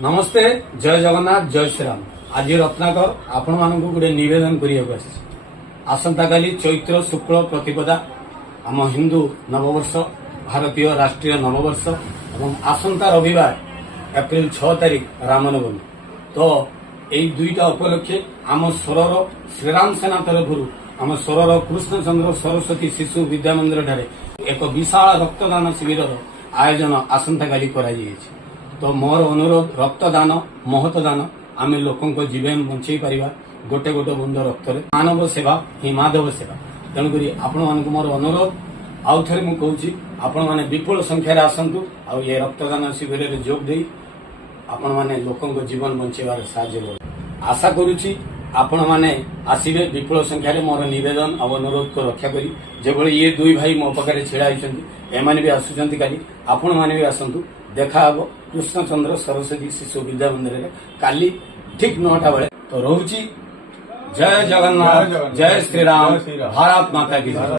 नमस्ते जय जगन्नाथ जय श्रीराम। आज रत्नाकर आपण मानक गोटे नवेदन करने आसंता काली चैत्र शुक्ल प्रतिपदा आम हिंदू नववर्ष भारतीय राष्ट्रीय नववर्ष और आसंता रविवार एप्रिल 6 तारिख रामनवमी। तो यही दुईटा उपलक्षे आम स्वरर श्रीराम सेना तरफ आम स्वरर कृष्णचंद्र सरस्वती शिशु विद्या मंदिर ठारे एक विशाल रक्तदान शिविर आयोजन आसंता काली करा जायछि। तो मोर अनुरोध रक्तदान महतदान आम लोक जीवन बंचाई पारिबा गोटे गोटे बुंद रक्त मानव सेवा ही माधव सेवा। तेणुक आपण मान मोर अनुरोध आउ थे मुझे कहूँ आपण मैंने विपुल संख्यार आसतु आ ये रक्तदान शिविर में जोग दे आपण मैंने लोक जीवन बंचाइबार साहाय्य आशा करुच्ची आपण मैंने आसवे विपुल संख्यार मोर नवेदन और अनुरोध को रक्षा करी जो ये दुई भाई मो पाखे छिड़ा होती एमाने भी आसुंच काली आपण मैंने भी आसतु देखा हम कृष्णचंद्र सरस्वती शिशु विद्या मंदिर में काली ठीक 9टा बेले। तो रोची जय जगन्नाथ जय श्रीराम भारत माता की जय।